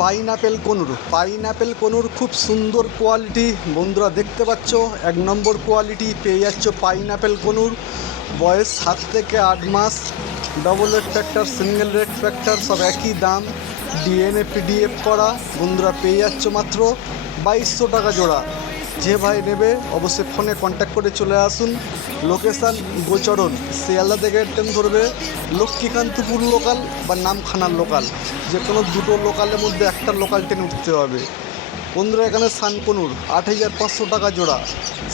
Pineapple conure খুব সুন্দর quality বন্ধুরা দেখতে পাচ্ছ। 1 নম্বর কোয়ালিটি পেয়ে যাচ্ছ পাইনাপেল কনুর। বয়স 7 থেকে 8 মাস। Double red factor, single red factor সব একই দাম। ডিএনএ পিডিএফ করা বন্ধুরা পেয়ে যাচ্ছ মাত্র 2200 টাকা জোড়া। যে ভাই নেবে অবশ্যই ফোনে কন্ট্যাক্ট করে চলে আসুন। লোকেশান গোচরণ, শিয়ালদা থেকে ট্রেন ধরবে লক্ষ্মীকান্তপুর লোকাল বা নামখানার লোকাল, যে কোনো দুটো লোকালের মধ্যে একটা লোকাল ট্রেন উঠতে হবে বন্ধুরা। এখানে সানকনুর 8500 টাকা জোড়া।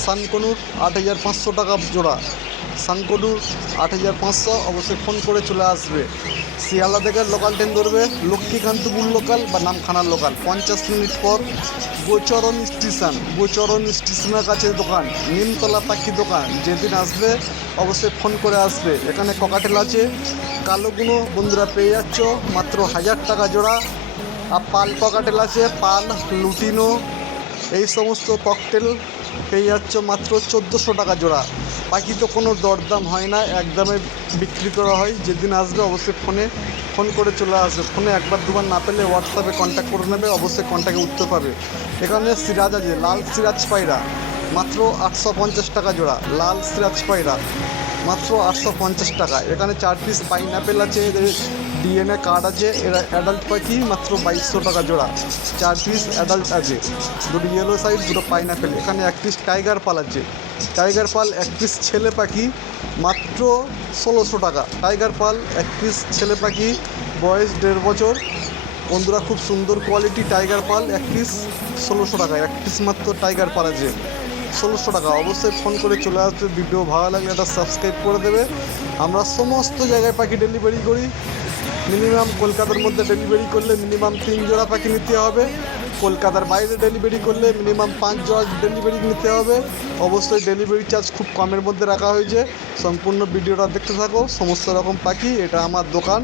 সানকনুর 8500 টাকা জোড়া। সানকনুর 8500, অবশ্যই ফোন করে চলে আসবে। শিয়ালদা থেকে লোকাল ট্রেন ধরবে লক্ষ্মীকান্তপুর লোকাল বা নামখানার লোকাল। 50 মিনিট পর গোচরণ স্টেশনের কাছে দোকান, নিমতলা পাখি দোকান। যেদিন আসবে অবশ্যই ফোন করে আসবে। এখানে ককাটেল আছে, কালোগুনো বন্ধুরা পেয়ে যাচ্ছ মাত্র 1000 টাকা জোড়া। আর পাল ককাটেল আছে, পাল লুটিনো এই সমস্ত ককটেল পেয়ে যাচ্ছ মাত্র 1400 টাকা জোড়া। পাখি তো কোনো দরদাম হয় না, একদমে বিক্রি করা হয়। যেদিন আসবে অবশ্যই ফোন করে চলে আসবে। ফোনে একবার দুবার না পেলে হোয়াটসঅ্যাপে কন্ট্যাক্ট করে নেবে, অবশ্যই কন্ট্যাক্টে উঠতে পারবে। এখানে সিরাজ আছে, লাল সিরাজ পায়রা মাত্র 850 টাকা জোড়া। লাল সিরাজ পায়রা মাত্র 850 টাকা। এখানে 4 পিস পাইনাপেল আছে, ডিএনএ কার্ড আছে। এরা অ্যাডাল্ট পাখি মাত্র 2200 টাকা জোড়া। 4 পিস অ্যাডাল্ট আছে, দুটো ইয়েলো সাইড, দুটো পাইনাপেল। এখানে 1 পিস টাইগার পাল আছে। টাইগার পাল 1 পিস ছেলে পাখি মাত্র 1600 টাকা। টাইগার পাল 1 পিস ছেলে পাখি, বয়স 1.5 বছর বন্ধুরা। খুব সুন্দর কোয়ালিটি টাইগার পাল 1 পিস 1600 টাকা। 1 পিস মাত্র টাইগার পাল আছে 1600 টাকা। অবশ্যই ফোন করে চলে আসবে। ভিডিও ভালো লাগলে একটা সাবস্ক্রাইব করে দেবে। আমরা সমস্ত জায়গায় পাখি ডেলিভারি করি। মিনিমাম কলকাতার মধ্যে ডেলিভারি করলে মিনিমাম 3 জোড়া পাখি নিতে হবে। কলকাতার বাইরে ডেলিভারি করলে মিনিমাম 5 জোড়া ডেলিভারি নিতে হবে। অবশ্যই ডেলিভারি চার্জ খুব কমের মধ্যে রাখা হয়েছে। সম্পূর্ণ ভিডিওটা দেখতে থাকো। সমস্ত রকম পাখি, এটা আমার দোকান।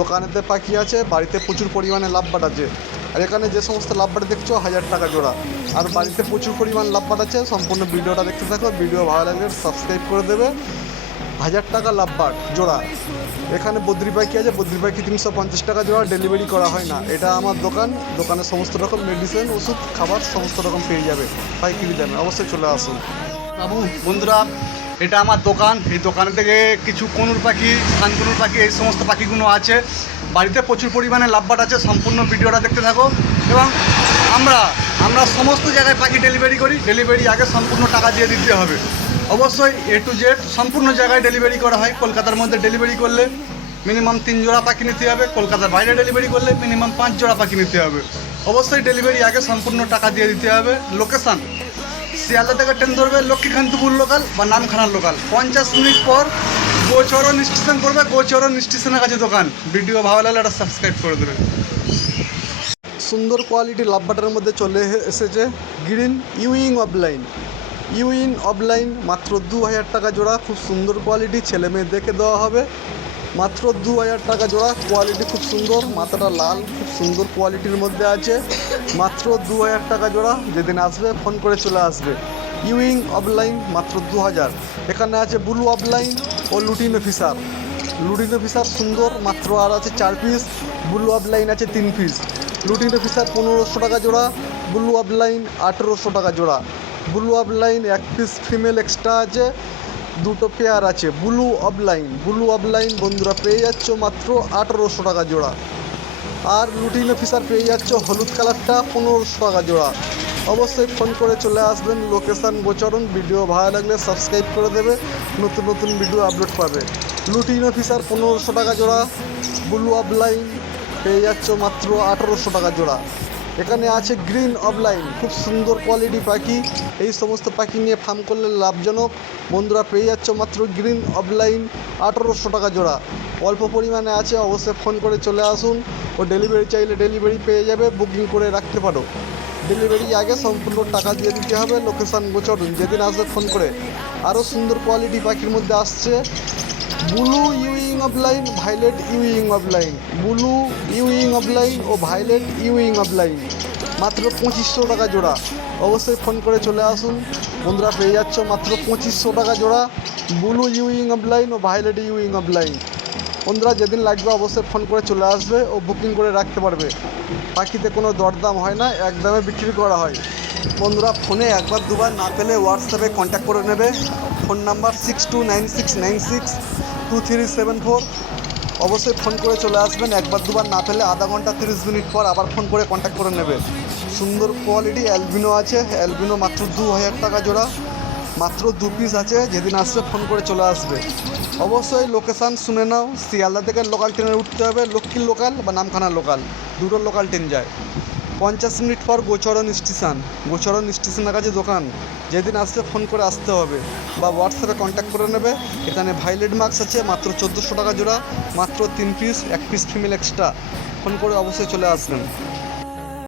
দোকানেতে পাখি আছে, বাড়িতে প্রচুর পরিমাণে লাভবাট আছে। আর এখানে যে সমস্ত লাভবাট দেখছো 1000 টাকা জোড়া। আর বাড়িতে প্রচুর পরিমাণ লাভবাট আছে। সম্পূর্ণ ভিডিওটা দেখতে থাকো। ভিডিও ভালো লাগলে সাবস্ক্রাইব করে দেবে। 1000 টাকা লাভবাট জোড়া। এখানে বদ্রি পাখি আছে, বদ্রি পাখি 350 টাকা জোড়া। ডেলিভারি করা হয় না। এটা আমার দোকান। দোকানে সমস্ত রকম মেডিসিন, ওষুধ, খাবার সমস্ত রকম পেয়ে যাবে পাইকারি দামে। অবশ্যই চলে আসুন বাবু। বন্ধুরা এটা আমার দোকান। এই দোকান থেকে কিছু কনুর পাখি, সানকনুর পাখি এই সমস্ত পাখিগুলো আছে। বাড়িতে প্রচুর পরিমাণে লাভবাট আছে। সম্পূর্ণ ভিডিওটা দেখতে থাকো। এবং আমরা সমস্ত জায়গায় পাখি ডেলিভারি করি। ডেলিভারি আগে সম্পূর্ণ টাকা দিয়ে দিতে হবে। অবশ্যই A to Z সম্পূর্ণ জায়গায় ডেলিভারি করা হয়। কলকাতার মধ্যে ডেলিভারি করলে মিনিমাম 3 জোড়া পাখি নিতে হবে। কলকাতার বাইরে ডেলিভারি করলে মিনিমাম 5 জোড়া পাখি নিতে হবে। অবশ্যই ডেলিভারি আগে সম্পূর্ণ টাকা দিয়ে দিতে হবে। লোকেশান শিয়ালদা থেকে ট্রেন ধরবে লক্ষ্মীকান্তপুর লোকাল বা নামখানার লোকাল। 50 মিনিট পর গোচরণ স্টেশন পড়বে। গোচরণ স্টেশনের কাছে দোকান। ভিডিও ভালো লাগলে একটা সাবস্ক্রাইব করে দেবে। সুন্দর কোয়ালিটি লাভবাটের মধ্যে চলে এসেছে গ্রিন ইউইং অফলাইন মাত্র 2000 টাকা জোড়া। খুব সুন্দর কোয়ালিটি, ছেলে মেয়ে দেখে দেওয়া হবে। মাত্র 2000 টাকা জোড়া। কোয়ালিটি খুব সুন্দর, মাথাটা লাল, খুব সুন্দর কোয়ালিটির মধ্যে আছে। মাত্র 2000 টাকা জোড়া। যেদিন আসবে ফোন করে চলে আসবে। ইউইং অফলাইন মাত্র 2000। এখানে আছে ব্লু অফলাইন ও লুটিনো ফিশার সুন্দর মাত্র। আর আছে 4 পিস। ব্লু অফলাইন আছে 3 পিস। লুটিনো ফিশার 1500 টাকা জোড়া। ব্লু অফলাইন 1800 টাকা জোড়া। Blue offline 1 piece female extra আছে, দুটো পেয়ার আছে। ব্লু অফলাইন বন্ধুরা পেয়ে যাচ্ছ মাত্র 1800 টাকা জোড়া। আর লুটিনো ফিশার পেয়ে যাচ্ছ হলুদ কালারটা 1500 টাকা জোড়া। অবশ্যই ফোন করে চলে আসবেন। লোকেশান গোচরণ। ভিডিও ভালো লাগলে সাবস্ক্রাইব করে দেবে, নতুন ভিডিও আপলোড পাবে। লুটিনো ফিশার 1500 টাকা জোড়া। ব্লু অফলাইন পেয়ে যাচ্ছ মাত্র 1800 টাকা জোড়া। এখানে আছে গ্রিন অফলাইন, খুব সুন্দর কোয়ালিটি পাখি। এই সমস্ত পাখি নিয়ে ফার্ম করলে লাভজনক বন্ধুরা। পেয়ে যাচ্ছ মাত্র গ্রিন অফলাইন 1800 টাকা জোড়া। অল্প পরিমাণে আছে, অবশ্যই ফোন করে চলে আসুন। ও ডেলিভারি চাইলে ডেলিভারি পেয়ে যাবে, বুকিং করে রাখতে পারো। ডেলিভারি আগে সম্পূর্ণ টাকা দিয়ে দিতে হবে। লোকেশান গোচরণ। যেদিন আসবে ফোন করে। আরও সুন্দর কোয়ালিটি পাখির মধ্যে আসছে blue wing opaline, violet wing opaline. Blue wing opaline ও ভায়োলেট ইউইং অফলাইন মাত্র 2500 টাকা জোড়া। অবশ্যই ফোন করে চলে আসুন বন্ধুরা। পেয়ে যাচ্ছ মাত্র 2500 টাকা জোড়া ব্লু ইউইং অফলাইন ও ভায়োলেট ইউইং অফলাইন। বন্ধুরা যেদিন লাগবে অবশ্যই ফোন করে চলে আসবে ও বুকিং করে রাখতে পারবে। পাখিতে কোনো দরদাম হয় না, একদমে বিক্রি করা হয়। বন্ধুরা ফোনে একবার দুবার না পেলে হোয়াটসঅ্যাপে কন্ট্যাক্ট করে নেবে। Phone number 6296962374। অবশ্যই ফোন করে চলে আসবেন। একবার দুবার না পেলে আধা ঘন্টা 30 মিনিট পর আবার ফোন করে কন্ট্যাক্ট করে নেবে। সুন্দর কোয়ালিটি অ্যালবিনো আছে, অ্যালবিনো মাত্র 2000 টাকা জোড়া, মাত্র 2 পিস আছে। যেদিন আসবে ফোন করে চলে আসবে। অবশ্যই লোকেশান শুনে নাও, শিয়ালদা থেকে লোকাল ট্রেনে উঠতে হবে, লক্ষ্মীর লোকাল বা নামখানা লোকাল, দুটো লোকাল ট্রেন যায়। 50 মিনিট পর গোচরণ স্টেশনের কাছে দোকান। যেদিন আসবে ফোন করে আসতে হবে বা হোয়াটসঅ্যাপে কন্ট্যাক্ট করে নেবে। এখানে ভাইলেট মাস্ক আছে মাত্র 1400 টাকা জোড়া, মাত্র 3 piece, 1 piece female extra. Phone করে অবশ্যই চলে আসবেন।